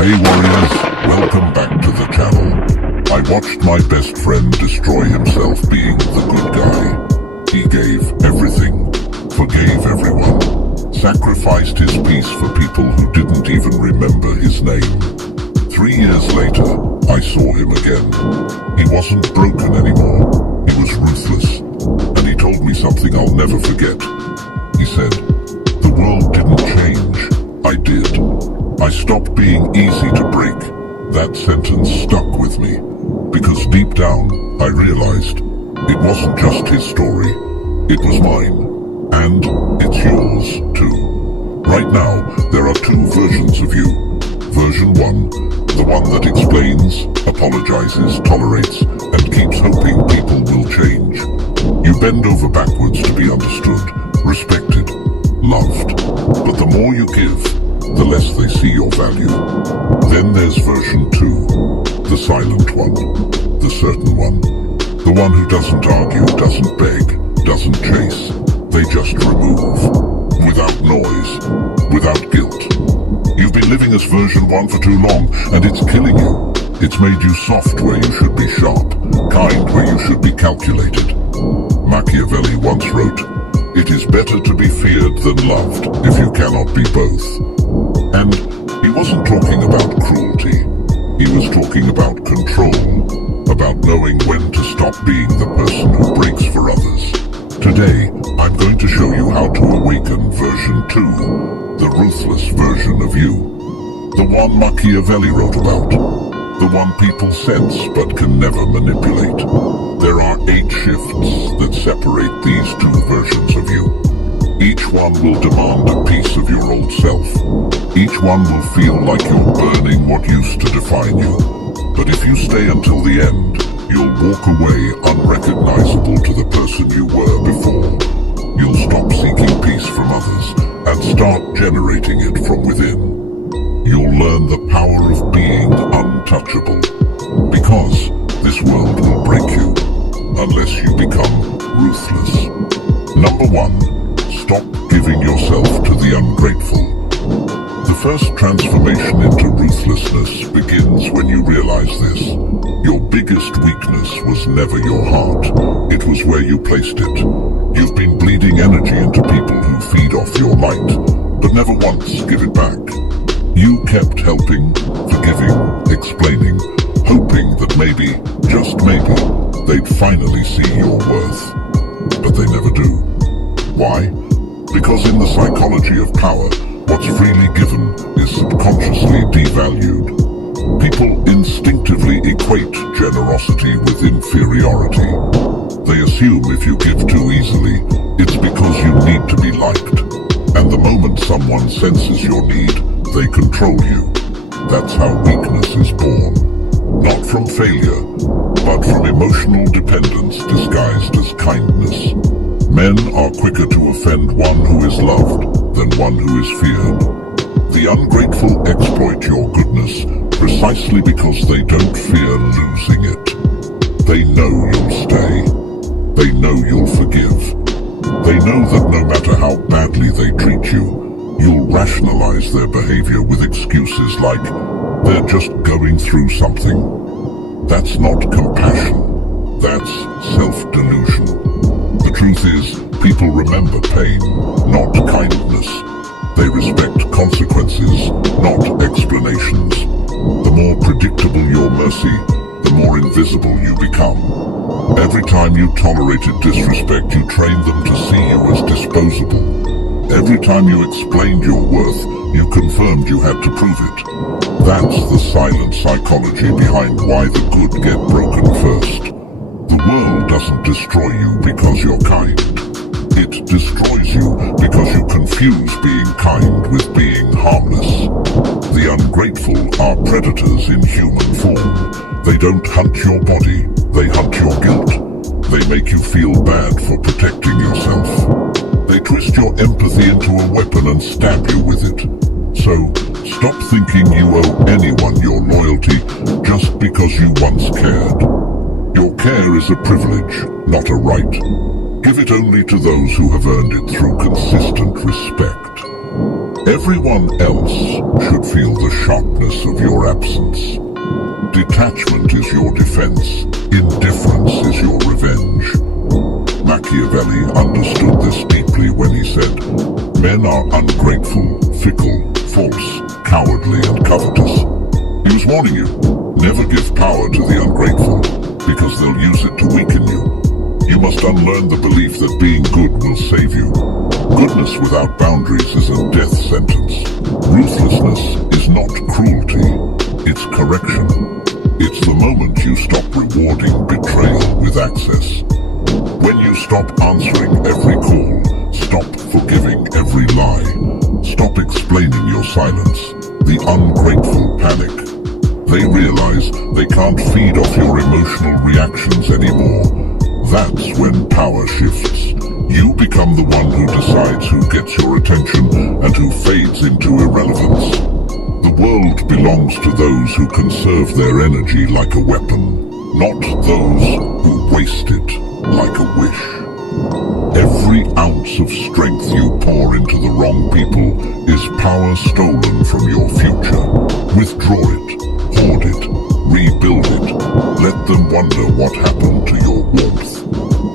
Hey warriors, welcome back to the channel. I watched my best friend destroy himself being the good guy. He gave everything, forgave everyone, sacrificed his peace for people who didn't even remember his name. 3 years later, I saw him again. He wasn't broken anymore, he was ruthless, and he told me something I'll never forget. He said, "The world didn't change, I did. I stopped being easy to break." That sentence stuck with me, because deep down, I realized it wasn't just his story, it was mine, and it's yours too. Right now, there are 2 versions of you. Version 1, the one that explains, apologizes, tolerates, and keeps hoping people will change. You bend over backwards to be understood, respected, loved, but the more you give, the less they see your value. Then there's version 2, the silent one, the certain one, the one who doesn't argue, doesn't beg, doesn't chase. They just remove, without noise, without guilt. You've been living as version 1 for too long, and it's killing you. It's made you soft where you should be sharp, kind where you should be calculated. Machiavelli once wrote, "It is better to be feared than loved if you cannot be both." And he wasn't talking about cruelty. He was talking about control, about knowing when to stop being the person who breaks for others. Today, I'm going to show you how to awaken version 2, the ruthless version of you. The one Machiavelli wrote about. The one people sense but can never manipulate. There are 8 shifts that separate these 2 versions of you. Each one will demand a piece of your old self. Each one will feel like you're burning what used to define you. But if you stay until the end, you'll walk away unrecognizable to the person you were before. You'll stop seeking peace from others and start generating it from within. You'll learn the power of being untouchable. Because this world will break you unless you become ruthless. Number 1. Stop giving yourself to the ungrateful. The first transformation into ruthlessness begins when you realize this. Your biggest weakness was never your heart. It was where you placed it. You've been bleeding energy into people who feed off your light, but never once give it back. You kept helping, forgiving, explaining, hoping that maybe, just maybe, they'd finally see your worth. But they never do. Why? Because in the psychology of power, what's freely given is subconsciously devalued. People instinctively equate generosity with inferiority. They assume if you give too easily, it's because you need to be liked. And the moment someone senses your need, they control you. That's how weakness is born. Not from failure, but from emotional dependence disguised as kindness. Men are quicker to offend one who is loved than one who is feared. The ungrateful exploit your goodness precisely because they don't fear losing it. They know you'll stay. They know you'll forgive. They know that no matter how badly they treat you, you'll rationalize their behavior with excuses like, "They're just going through something." That's not compassion. That's self-delusion. The truth is, people remember pain, not kindness. They respect consequences, not explanations. The more predictable your mercy, the more invisible you become. Every time you tolerated disrespect, you trained them to see you as disposable. Every time you explained your worth, you confirmed you had to prove it. That's the silent psychology behind why the good get broken first. The world doesn't destroy you because you're kind. It destroys you because you confuse being kind with being harmless. The ungrateful are predators in human form. They don't hunt your body, they hunt your guilt. They make you feel bad for protecting yourself. They twist your empathy into a weapon and stab you with it. So, stop thinking you owe anyone your loyalty just because you once cared. Your care is a privilege, not a right. Give it only to those who have earned it through consistent respect. Everyone else should feel the sharpness of your absence. Detachment is your defense. Indifference is your revenge. Machiavelli understood this deeply when he said, "Men are ungrateful, fickle, false, cowardly, and covetous." He was warning you, never give power to the ungrateful, because they'll use it to weaken you. You must unlearn the belief that being good will save you. Goodness without boundaries is a death sentence. Ruthlessness is not cruelty, it's correction. It's the moment you stop rewarding betrayal with access. When you stop answering every call, stop forgiving every lie, stop explaining your silence, the ungrateful panic. They realize they can't feed off your emotional reactions anymore. That's when power shifts. You become the one who decides who gets your attention and who fades into irrelevance. The world belongs to those who conserve their energy like a weapon, not those who waste it like a wish. Every ounce of strength you pour into the wrong people is power stolen from your future. Withdraw it, hoard it, rebuild it. Let them wonder what happened to your warmth.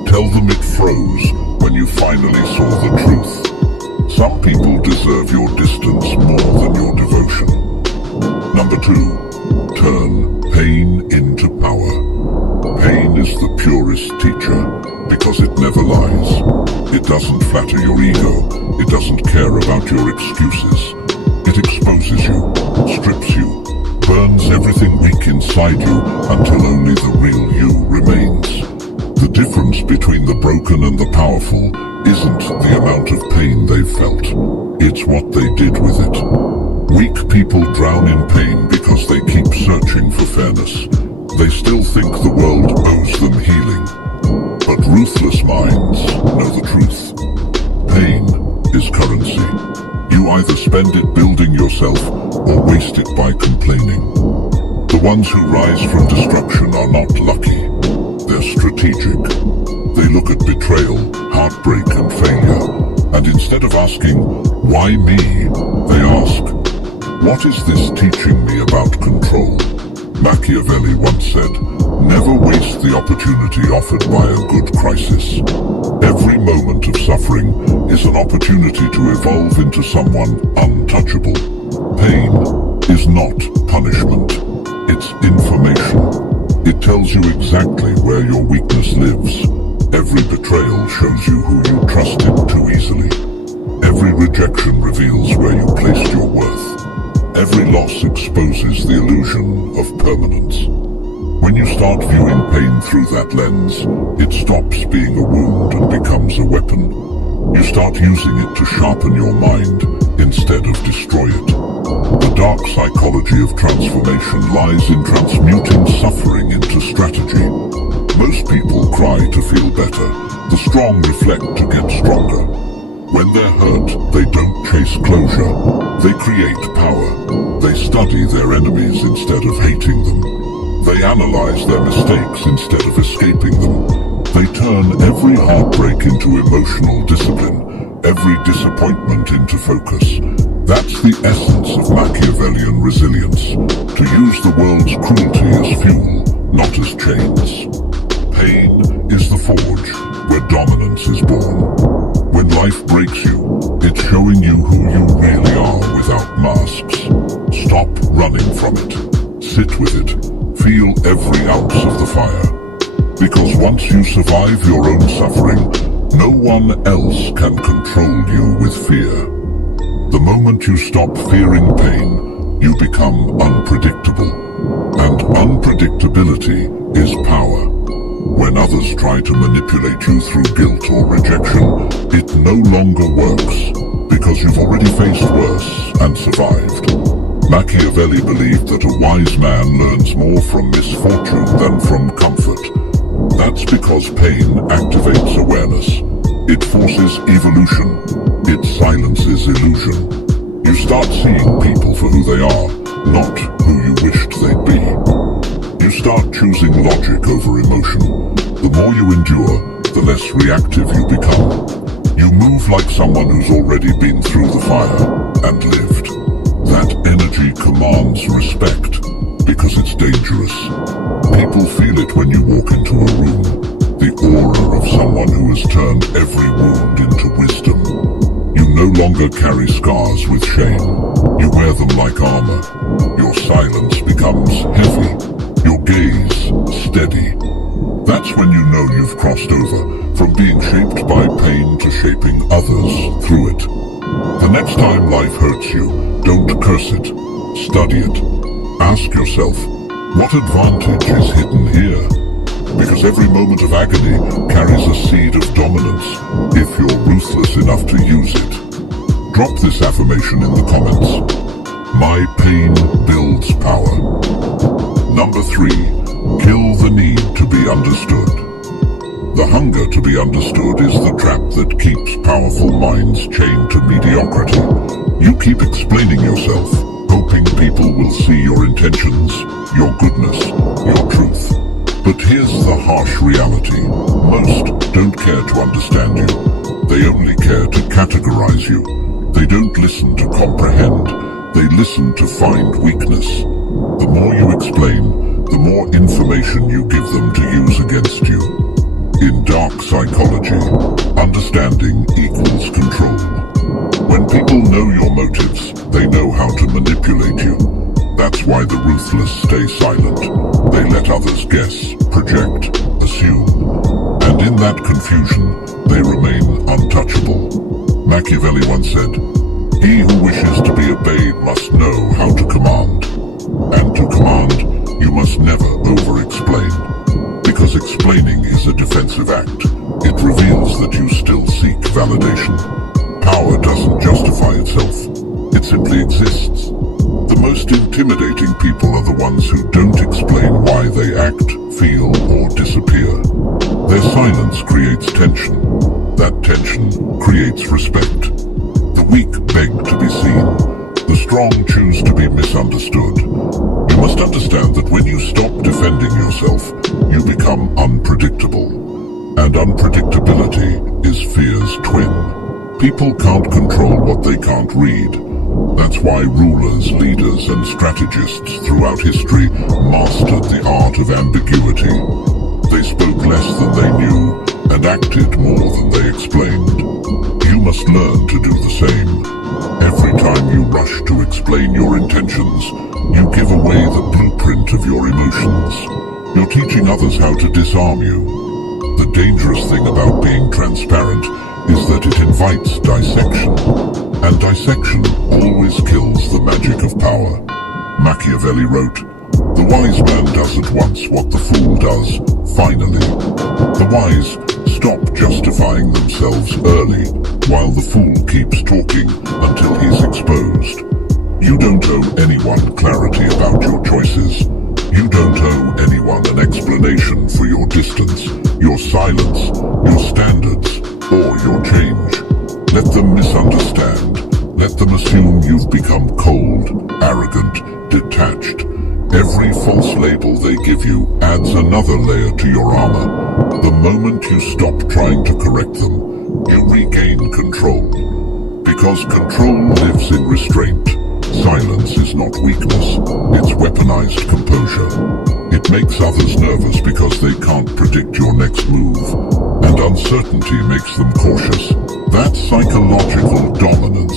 Tell them it froze when you finally saw the truth. Some people deserve your distance more than your devotion. Number 2, turn pain into power. Pain is the purest teacher because it never lies. It doesn't flatter your ego. It doesn't care about your excuses. It exposes you, strips you, burns everything weak inside you until only the real you remains. The difference between the broken and the powerful isn't the amount of pain they've felt. It's what they did with it. Weak people drown in pain because they keep searching for fairness. They still think the world owes them healing. But ruthless minds know the truth. Pain is currency. You either spend it building yourself or waste it by complaining. The ones who rise from destruction are not lucky. They're strategic. They look at betrayal, heartbreak, and failure, and instead of asking, "Why me?" they ask, "What is this teaching me about control?" Machiavelli once said, "Never waste the opportunity offered by a good crisis." Every moment of suffering is an opportunity to evolve into someone untouchable. Pain is not punishment. It's information. It tells you exactly where your weakness lives. Every betrayal shows you who you trusted too easily. Every rejection reveals where you placed your worth. Every loss exposes the illusion of permanence. When you start viewing pain through that lens, it stops being a wound and becomes a weapon. You start using it to sharpen your mind instead of destroy it. The dark psychology of transformation lies in transmuting suffering into strategy. Most people cry to feel better. The strong reflect to get stronger. When they're hurt, they don't chase closure. They create power. They study their enemies instead of hating them. They analyze their mistakes instead of escaping them. They turn every heartbreak into emotional discipline, every disappointment into focus. That's the essence of Machiavellian resilience, to use the world's cruelty as fuel, not as chains. Pain is the forge where dominance is born. When life breaks you, it's showing you who you really are without masks. Stop running from it. Sit with it. Feel every ounce of the fire. Because once you survive your own suffering, no one else can control you with fear. The moment you stop fearing pain, you become unpredictable. And unpredictability is power. When others try to manipulate you through guilt or rejection, it no longer works, because you've already faced worse and survived. Machiavelli believed that a wise man learns more from misfortune than from comfort. That's because pain activates awareness. It forces evolution. It silences illusion. You start seeing people for who they are, not who you wished they'd be. You start choosing logic over emotion. The more you endure, the less reactive you become. You move like someone who's already been through the fire. and lived. That energy commands respect because it's dangerous. People feel it when you walk into a room. The aura of someone who has turned every wound into wisdom. You no longer carry scars with shame. You wear them like armor. Your silence becomes heavy. Your gaze steady. That's when you know you've crossed over from being shaped by pain to shaping others through it. The next time life hurts you, don't curse it. Study it. Ask yourself, what advantage is hidden here? Because every moment of agony carries a seed of dominance if you're ruthless enough to use it. Drop this affirmation in the comments. My pain builds power. Number 3. Kill the need to be understood. The hunger to be understood is the trap that keeps powerful minds chained to mediocrity. You keep explaining yourself, hoping people will see your intentions, your goodness, your truth. But here's the harsh reality. Most don't care to understand you. They only care to categorize you. They don't listen to comprehend. They listen to find weakness. The more you explain, the more information you give them to use against you. In dark psychology, understanding equals control. When people know your motives, they know how to manipulate you. That's why the ruthless stay silent. They let others guess, project, assume. And in that confusion, they remain untouchable. Machiavelli once said, "He who wishes to be obeyed must know how to command." And to command, you must never over-explain. Because explaining is a defensive act. It reveals that you still seek validation. Power doesn't justify itself. It simply exists. The most intimidating people are the ones who don't explain why they act, feel, or disappear. Their silence creates tension. That tension creates respect. The weak beg to be seen. The strong choose to be misunderstood. You must understand that when you stop defending yourself, you become unpredictable. And unpredictability is fear's twin. People can't control what they can't read. That's why rulers, leaders, and strategists throughout history mastered the art of ambiguity. They spoke less than they knew and acted more than they explained. You must learn to do the same. Every time you rush to explain your intentions, you give away the blueprint of your emotions. You're teaching others how to disarm you. The dangerous thing about being transparent is that it invites dissection. And dissection always kills the magic of power. Machiavelli wrote, "The wise man does at once what the fool does, finally." The wise stop justifying themselves early, while the fool keeps talking until he's exposed. You don't owe anyone clarity about your choices. You don't owe anyone an explanation for your distance, your silence, your standards, or your change. Let them misunderstand. Let them assume you've become cold, arrogant, detached. Every false label they give you adds another layer to your armor. The moment you stop trying to correct them, you regain control. Because control lives in restraint. Silence is not weakness, it's weaponized composure. It makes others nervous because they can't predict your next move, and uncertainty makes them cautious. That's psychological dominance.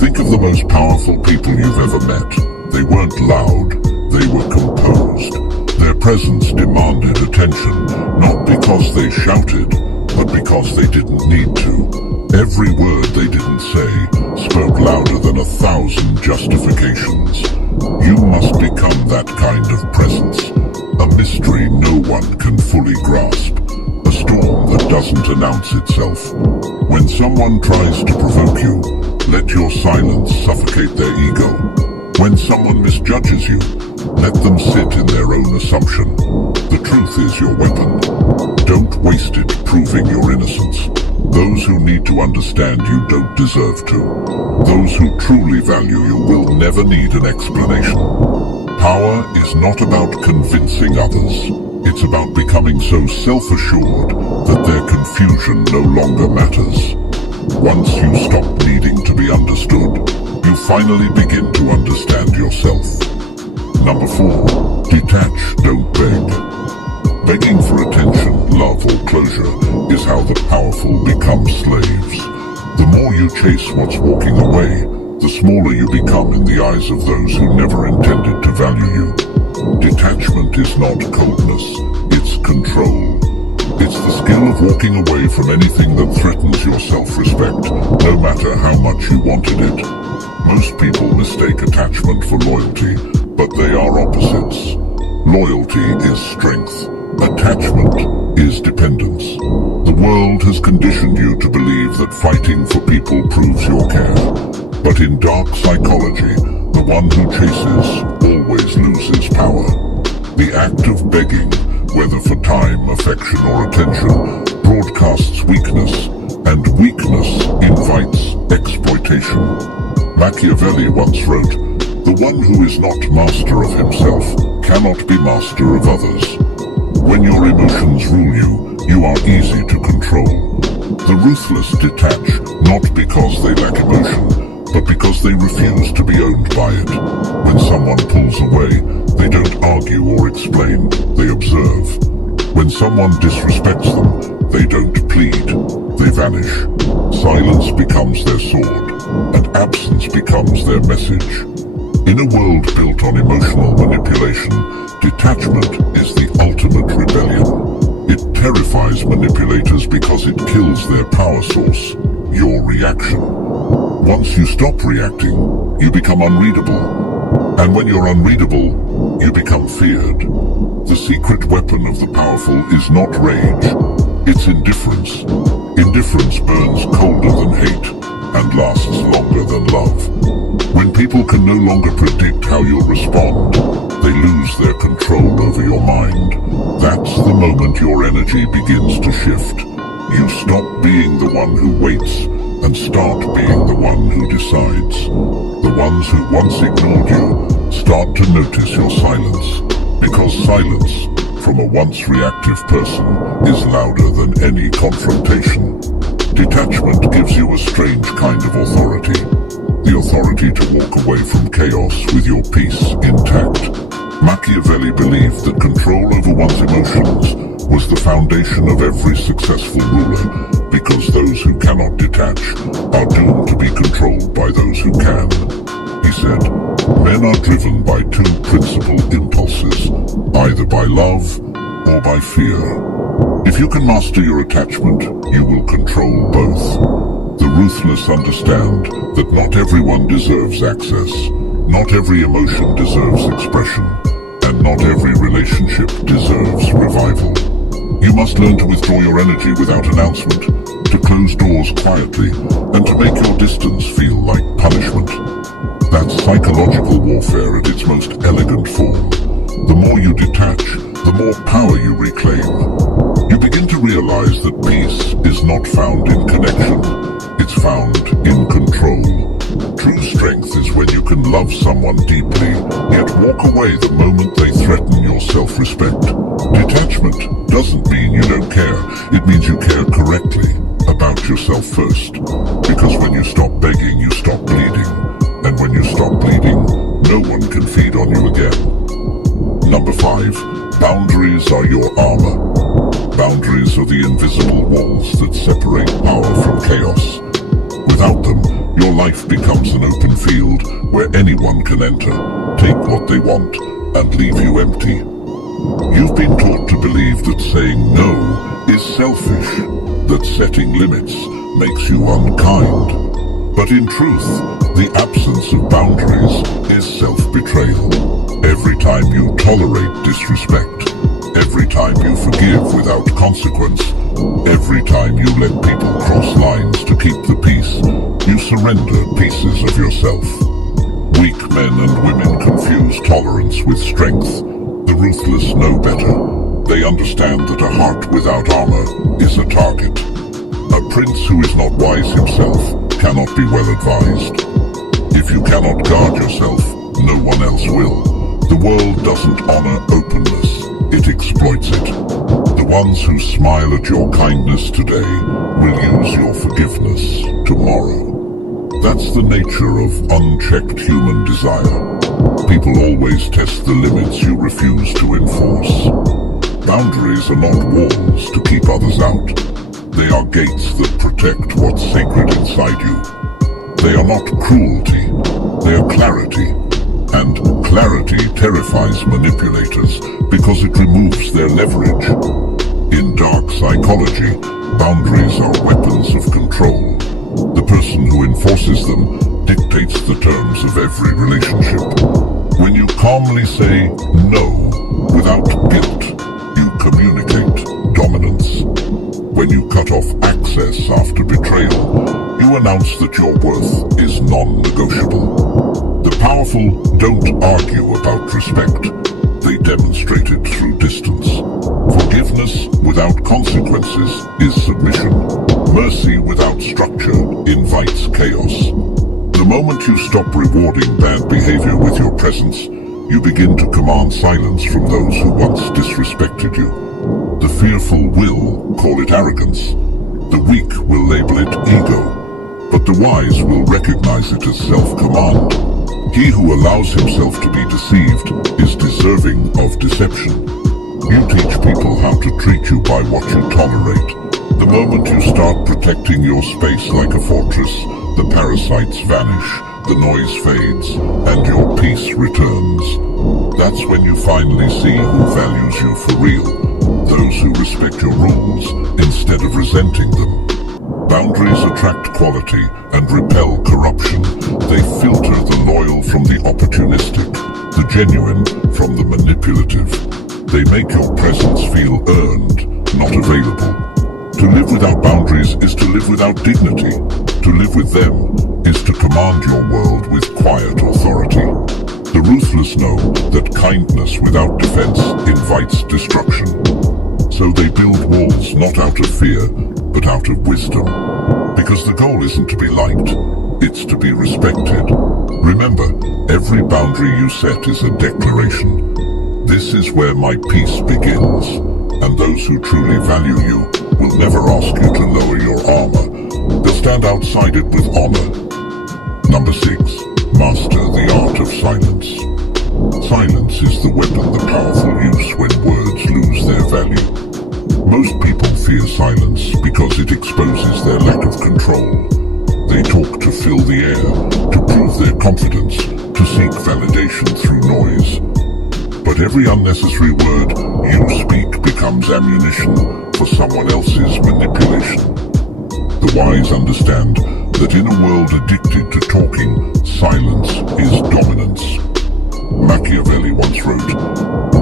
Think of the most powerful people you've ever met. They weren't loud, they were composed. Their presence demanded attention, not because they shouted, but because they didn't need to. Every word they didn't say spoke louder than 1,000 justifications. You must become that kind of presence. A mystery no one can fully grasp. A storm that doesn't announce itself. When someone tries to provoke you, let your silence suffocate their ego. When someone misjudges you, let them sit in their own assumption. The truth is your weapon. Don't waste it proving your innocence. Those who need to understand you don't deserve to. Those who truly value you will never need an explanation. Power is not about convincing others. It's about becoming so self-assured that their confusion no longer matters. Once you stop needing to be understood, you finally begin to understand yourself. Number 4. Detach, don't beg. Begging for attention, love, or closure is how the powerful become slaves. The more you chase what's walking away, the smaller you become in the eyes of those who never intended to value you. Detachment is not coldness, it's control. It's the skill of walking away from anything that threatens your self-respect, no matter how much you wanted it. Most people mistake attachment for loyalty, but they are opposites. Loyalty is strength. Attachment is dependence. The world has conditioned you to believe that fighting for people proves your care. But in dark psychology, the one who chases always loses power. The act of begging, whether for time, affection, or attention, broadcasts weakness, and weakness invites exploitation. Machiavelli once wrote, "The one who is not master of himself cannot be master of others." When your emotions rule you, you are easy to control. The ruthless detach, not because they lack emotion, but because they refuse to be owned by it. When someone pulls away, they don't argue or explain, they observe. When someone disrespects them, they don't plead, they vanish. Silence becomes their sword, and absence becomes their message. In a world built on emotional manipulation, detachment is the ultimate rebellion. It terrifies manipulators because it kills their power source, your reaction. Once you stop reacting, you become unreadable. And when you're unreadable, you become feared. The secret weapon of the powerful is not rage, it's indifference. Indifference burns colder than hate and lasts longer than love. When people can no longer predict how you'll respond, they lose their control over your mind. That's the moment your energy begins to shift. You stop being the one who waits and start being the one who decides. The ones who once ignored you start to notice your silence, because silence from a once reactive person is louder than any confrontation. Detachment gives you a strange kind of authority. The authority to walk away from chaos with your peace intact. Machiavelli believed that control over one's emotions was the foundation of every successful ruler, because those who cannot detach are doomed to be controlled by those who can. He said, "Men are driven by two principal impulses, either by love or by fear. If you can master your attachment, you will control both." The ruthless understand that not everyone deserves access, not every emotion deserves expression, and not every relationship deserves revival. You must learn to withdraw your energy without announcement, to close doors quietly, and to make your distance feel like punishment. That's psychological warfare at its most elegant form. The more you detach, the more power you reclaim. You begin to realize that peace is not found in connection, it's found in control. True strength is when you can love someone deeply, yet walk away the moment they threaten your self-respect. Detachment doesn't mean you don't care, it means you care correctly, about yourself first. Because when you stop begging, you stop bleeding. And when you stop bleeding, no one can feed on you again. Number 5. Boundaries are your armor. Boundaries are the invisible walls that separate power from chaos. Without them, your life becomes an open field where anyone can enter, take what they want, and leave you empty. You've been taught to believe that saying no is selfish, that setting limits makes you unkind. But in truth, the absence of boundaries is self-betrayal. Every time you tolerate disrespect, every time you forgive without consequence, every time you let people cross lines to keep the peace, you surrender pieces of yourself. Weak men and women confuse tolerance with strength. The ruthless know better. They understand that a heart without armor is a target. A prince who is not wise himself cannot be well advised. If you cannot guard yourself, no one else will. The world doesn't honor openness, it exploits it. The ones who smile at your kindness today will use your forgiveness tomorrow. That's the nature of unchecked human desire. People always test the limits you refuse to enforce. Boundaries are not walls to keep others out. They are gates that protect what's sacred inside you. They are not cruelty, they are clarity. And clarity terrifies manipulators because it removes their leverage. In dark psychology, boundaries are weapons of control. The person who enforces them dictates the terms of every relationship. When you calmly say no without guilt, you communicate dominance. When you cut off access after betrayal, you announce that your worth is non-negotiable. The powerful don't argue about respect. They demonstrate it through distance. Forgiveness without consequences is submission. Mercy without structure invites chaos. The moment you stop rewarding bad behavior with your presence, you begin to command silence from those who once disrespected you. The fearful will call it arrogance. The weak will label it ego. But the wise will recognize it as self-command. He who allows himself to be deceived is deserving of deception. You teach people how to treat you by what you tolerate. The moment you start protecting your space like a fortress, the parasites vanish, the noise fades, and your peace returns. That's when you finally see who values you for real. Those who respect your rules instead of resenting them. Boundaries attract quality and repel corruption. They filter the loyal from the opportunistic, the genuine from the manipulative. They make your presence feel earned, not available. To live without boundaries is to live without dignity. To live with them is to command your world with quiet authority. The ruthless know that kindness without defense invites destruction. So they build walls not out of fear, but out of wisdom. Because the goal isn't to be liked, it's to be respected. Remember, every boundary you set is a declaration. This is where my peace begins, and those who truly value you will never ask you to lower your armor. They'll stand outside it with honor. Number 6. Master the art of silence. Silence is the weapon the powerful use when words lose their value. Most people fear silence because it exposes their lack of control. They talk to fill the air, to prove their confidence, to seek validation through noise. But every unnecessary word you speak becomes ammunition for someone else's manipulation. The wise understand that in a world addicted to talking, silence is dominance. Machiavelli once wrote,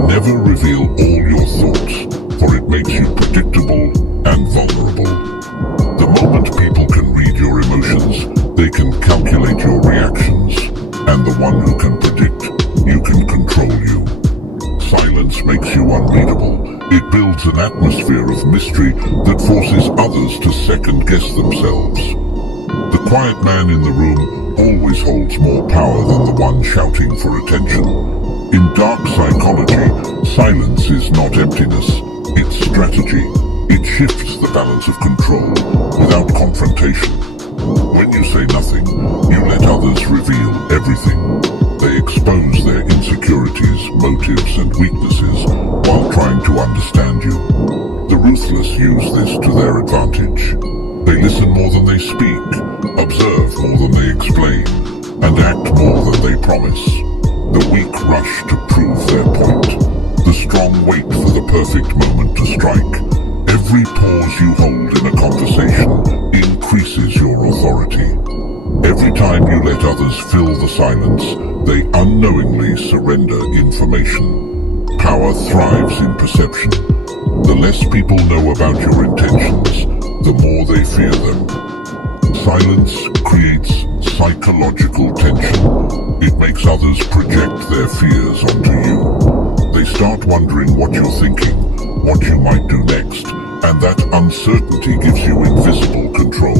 "Never reveal all your thoughts, for it makes you predictable and vulnerable." The moment people can read your emotions, they can calculate your reactions, and the one who can predict, you can control you. Silence makes you unreadable. It builds an atmosphere of mystery that forces others to second-guess themselves. The quiet man in the room always holds more power than the one shouting for attention. In dark psychology, silence is not emptiness, it's strategy. It shifts the balance of control without confrontation. When you say nothing, you let others reveal everything. They expose their insecurities, motives, and weaknesses while trying to understand you. The ruthless use this to their advantage. They listen more than they speak, observe more than they explain, and act more than they promise. The weak rush to prove their point. The strong wait for the perfect moment to strike. Every pause you hold in a conversation increases your authority. Every time you let others fill the silence, they unknowingly surrender information. Power thrives in perception. The less people know about your intentions, the more they fear them. Silence creates psychological tension. It makes others project their fears onto you. They start wondering what you're thinking, what you might do next, and that uncertainty gives you invisible control.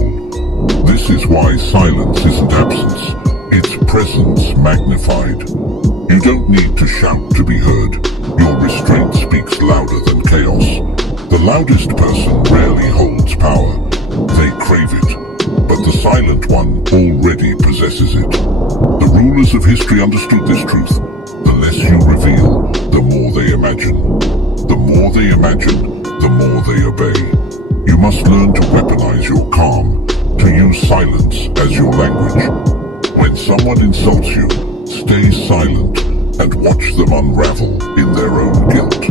This is why silence isn't absence, it's presence magnified. You don't need to shout to be heard. Your restraint speaks louder than chaos. The loudest person rarely holds power. They crave it, but The silent one already possesses it. The rulers of history understood this truth. The less you reveal, the more they imagine. The more they imagine, the more they obey. You must learn to weaponize your calm, to use silence as your language. When someone insults you, stay silent and watch them unravel in their own guilt.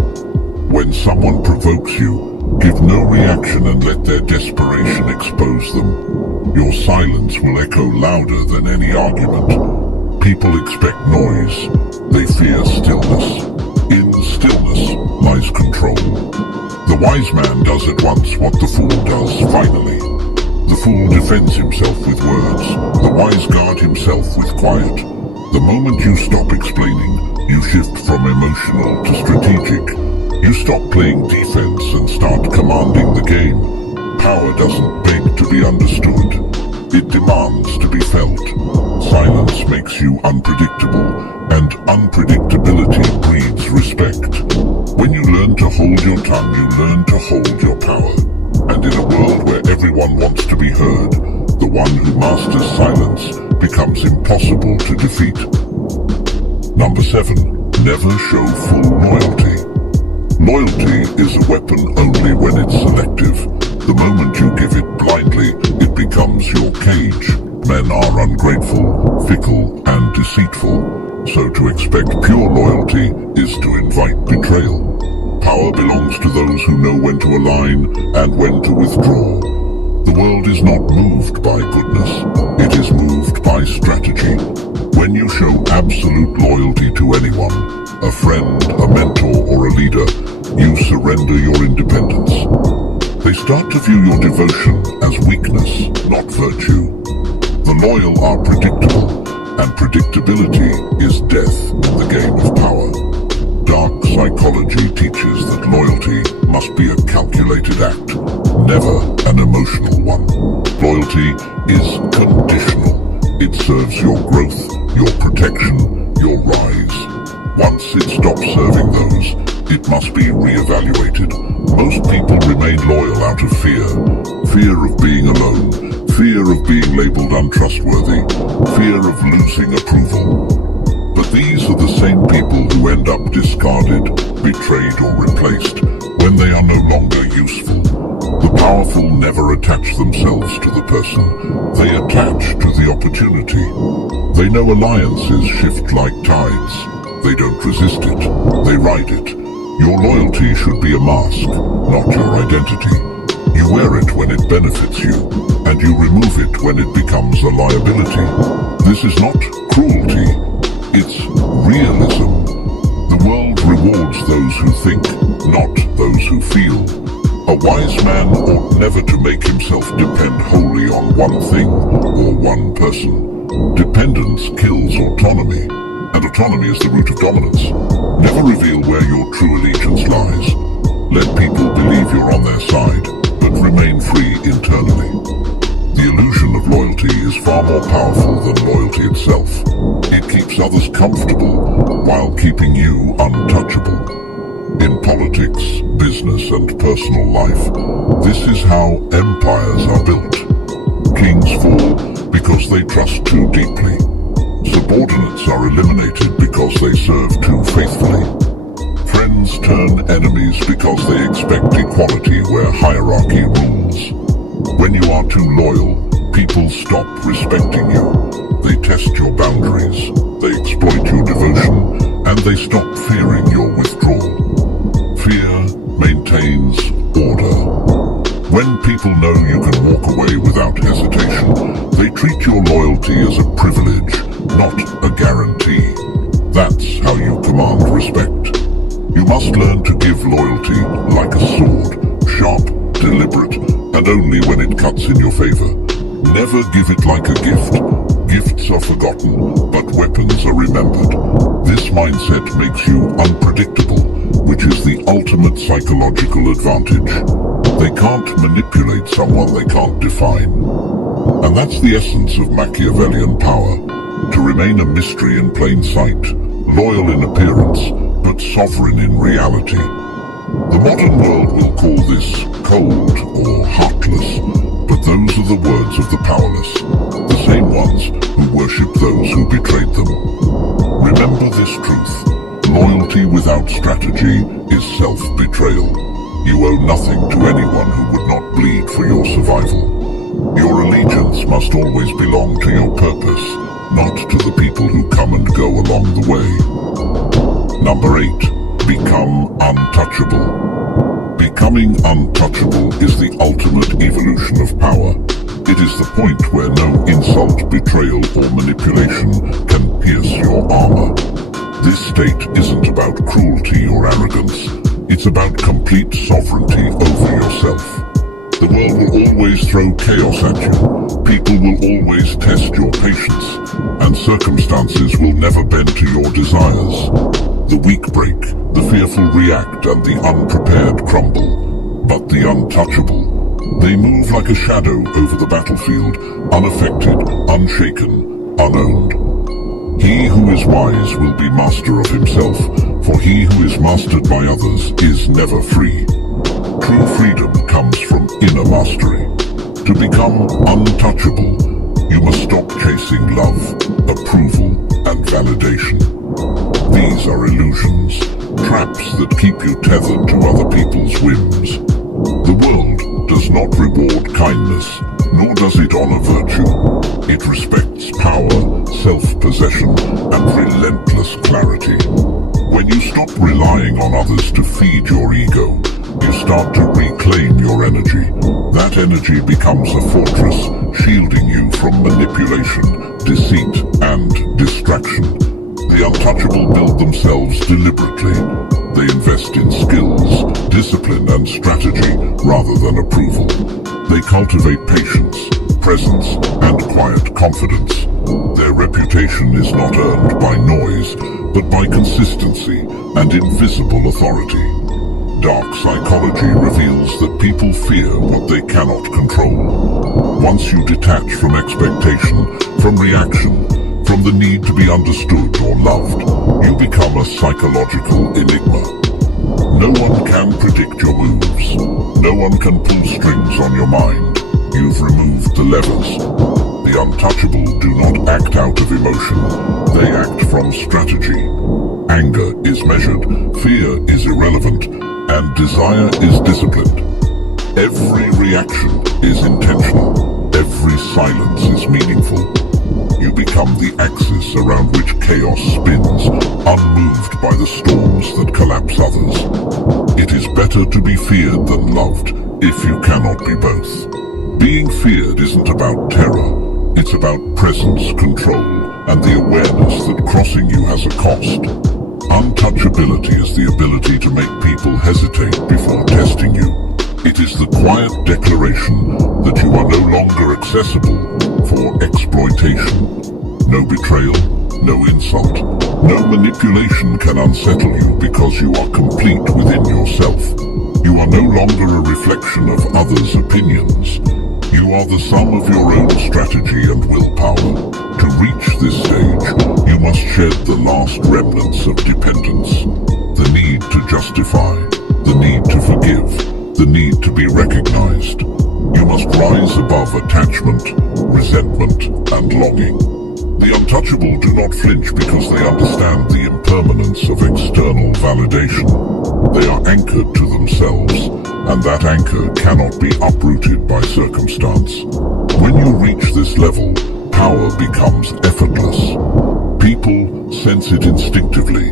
When someone provokes you, give no reaction and let their desperation expose them. Your silence will echo louder than any argument. People expect noise. They fear stillness. In stillness lies control. The wise man does at once what the fool does finally. The fool defends himself with words. The wise guard himself with quiet. The moment you stop explaining, you shift from emotional to strategic. You stop playing defense and start commanding the game. Power doesn't beg to be understood. It demands to be felt. Silence makes you unpredictable, and unpredictability breeds respect. When you learn to hold your tongue, you learn to hold your power. And in a world where everyone wants to be heard, the one who masters silence becomes impossible to defeat. Number 7. Never show full loyalty. Loyalty is a weapon only when it's selective. The moment you give it blindly, it becomes your cage. Men are ungrateful, fickle, and deceitful, so to expect pure loyalty is to invite betrayal. Power belongs to those who know when to align and when to withdraw. The world is not moved by goodness, it is moved by strategy. When you show absolute loyalty to anyone, a friend, a mentor, or a leader, you surrender your independence. They start to view your devotion as weakness, not virtue. The loyal are predictable, and predictability is death in the game of power. Dark psychology teaches that loyalty must be a calculated act, never an emotional one. Loyalty is conditional. It serves your growth, your protection, your rise. Once it stops serving those, it must be re-evaluated. Most people remain loyal out of fear. Fear of being alone, fear of being labeled untrustworthy, fear of losing approval. But these are the same people who end up discarded, betrayed or replaced when they are no longer useful. The powerful never attach themselves to the person. They attach to the opportunity. They know alliances shift like tides. They don't resist it, they ride it. Your loyalty should be a mask, not your identity. You wear it when it benefits you, and you remove it when it becomes a liability. This is not cruelty, it's realism. The world rewards those who think, not those who feel. A wise man ought never to make himself depend wholly on one thing or one person. Dependence kills autonomy. And autonomy is the root of dominance. Never reveal where your true allegiance lies. Let people believe you're on their side, but remain free internally. The illusion of loyalty is far more powerful than loyalty itself. It keeps others comfortable while keeping you untouchable. In politics, business, and personal life, this is how empires are built. Kings fall because they trust too deeply. Subordinates are eliminated because they serve too faithfully. Friends turn enemies because they expect equality where hierarchy rules. When you are too loyal, people stop respecting you. They test your boundaries, they exploit your devotion, and they stop fearing your withdrawal. Fear maintains order. When people know you can walk away without hesitation, they treat your loyalty as a privilege, not a guarantee. That's how you command respect. You must learn to give loyalty like a sword, sharp, deliberate, and only when it cuts in your favor. Never give it like a gift. Gifts are forgotten, but weapons are remembered. This mindset makes you unpredictable, which is the ultimate psychological advantage. They can't manipulate someone they can't define. And that's the essence of Machiavellian power. To remain a mystery in plain sight, loyal in appearance, but sovereign in reality. The modern world will call this cold or heartless, But those are the words of the powerless, the same ones who worship those who betrayed them. Remember this truth. Loyalty without strategy is self-betrayal. You owe nothing to anyone who would not bleed for your survival. Your allegiance must always belong to your purpose, not to the people who come and go along the way. Number 8. Become untouchable. Becoming untouchable is the ultimate evolution of power. It is the point where no insult, betrayal, or manipulation can pierce your armor. This state isn't about cruelty or arrogance. It's about complete sovereignty over yourself. The world will always throw chaos at you. People will always test your patience, and circumstances will never bend to your desires. The weak break, the fearful react, and the unprepared crumble. But the untouchable, they move like a shadow over the battlefield, unaffected, unshaken, unowned. He who is wise will be master of himself, for he who is mastered by others is never free. True freedom comes from inner mastery. To become untouchable, you must stop chasing love, approval, and validation. These are illusions, traps that keep you tethered to other people's whims. The world does not reward kindness, nor does it honor virtue. It respects power, self-possession, and relentless clarity. When you stop relying on others to feed your ego, you start to reclaim your energy. That energy becomes a fortress, shielding you from manipulation, deceit, and distraction. The untouchable build themselves deliberately. They invest in skills, discipline, and strategy rather than approval. They cultivate patience, presence, and quiet confidence. Their reputation is not earned by noise, but by consistency and invisible authority. Dark psychology reveals that people fear what they cannot control. Once you detach from expectation, from reaction, from the need to be understood or loved, you become a psychological enigma. No one can predict your moves. No one can pull strings on your mind. You've removed the levers. The untouchable do not act out of emotion. They act from strategy. Anger is measured, fear is irrelevant, and desire is disciplined. Every reaction is intentional. Every silence is meaningful. You become the axis around which chaos spins, unmoved by the storms that collapse others. It is better to be feared than loved, if you cannot be both. Being feared isn't about terror. It's about presence, control, and the awareness that crossing you has a cost. Untouchability is the ability to make people hesitate before testing you. It is the quiet declaration that you are no longer accessible for exploitation. No betrayal, no insult, no manipulation can unsettle you because you are complete within yourself. You are no longer a reflection of others' opinions. You are the sum of your own strategy and willpower. To reach this stage, you must shed the last remnants of dependence. The need to justify, the need to forgive, the need to be recognized. You must rise above attachment, resentment, and longing. The untouchable do not flinch because they understand the impermanence of external validation. They are anchored to themselves, and that anchor cannot be uprooted by circumstance. When you reach this level, power becomes effortless. People sense it instinctively.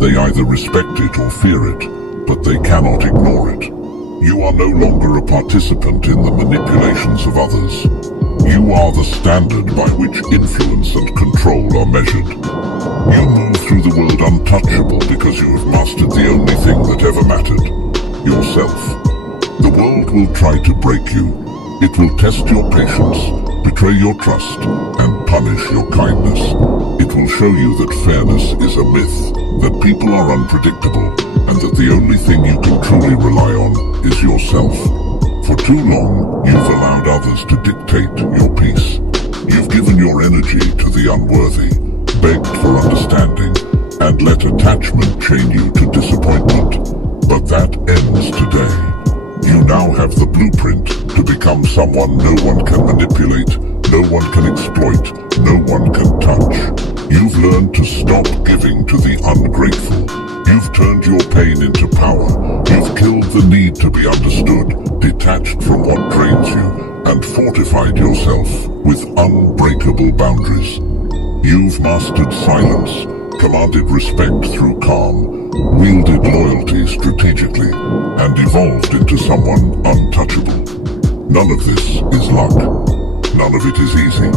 They either respect it or fear it, but they cannot ignore it. You are no longer a participant in the manipulations of others. You are the standard by which influence and control are measured. You move through the world untouchable because you have mastered the only thing that ever mattered: yourself. The world will try to break you. It will test your patience, betray your trust, and punish your kindness. It will show you that fairness is a myth, that people are unpredictable, and that the only thing you can truly rely on is yourself. For too long, you've allowed others to dictate your peace. You've given your energy to the unworthy, begged for understanding, and let attachment chain you to disappointment. But that ends today. You now have the blueprint to become someone no one can manipulate, no one can exploit, no one can touch. You've learned to stop giving to the ungrateful. You've turned your pain into power. You've killed the need to be understood, detached from what drains you, and fortified yourself with unbreakable boundaries. You've mastered silence, commanded respect through calm, wielded loyalty strategically, and evolved into someone untouchable. None of this is luck. None of it is easy.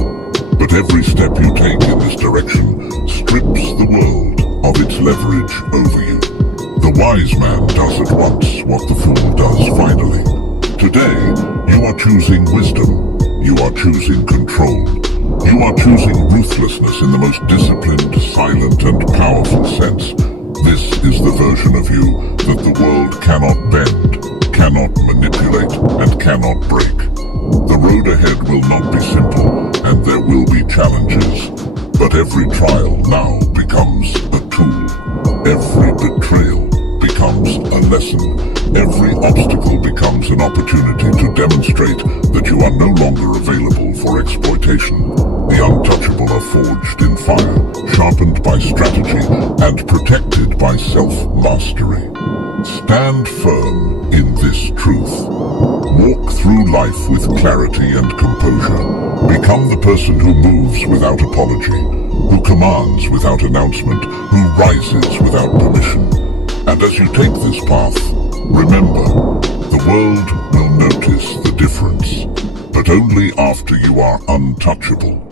But every step you take in this direction strips the world of its leverage over you. The wise man does at once what the fool does finally. Today, you are choosing wisdom. You are choosing control. You are choosing ruthlessness in the most disciplined, silent, and powerful sense. This is the version of you that the world cannot bend, cannot manipulate, and cannot break. The road ahead will not be simple, and there will be challenges. But every trial now becomes a tool. Every betrayal becomes a lesson. Every obstacle becomes an opportunity to demonstrate that you are no longer available for exploitation. The untouchable are forged in fire, sharpened by strategy, and protected by self-mastery. Stand firm in this truth. Walk through life with clarity and composure. Become the person who moves without apology, who commands without announcement, who rises without permission. And as you take this path, remember, the world will notice the difference, but only after you are untouchable.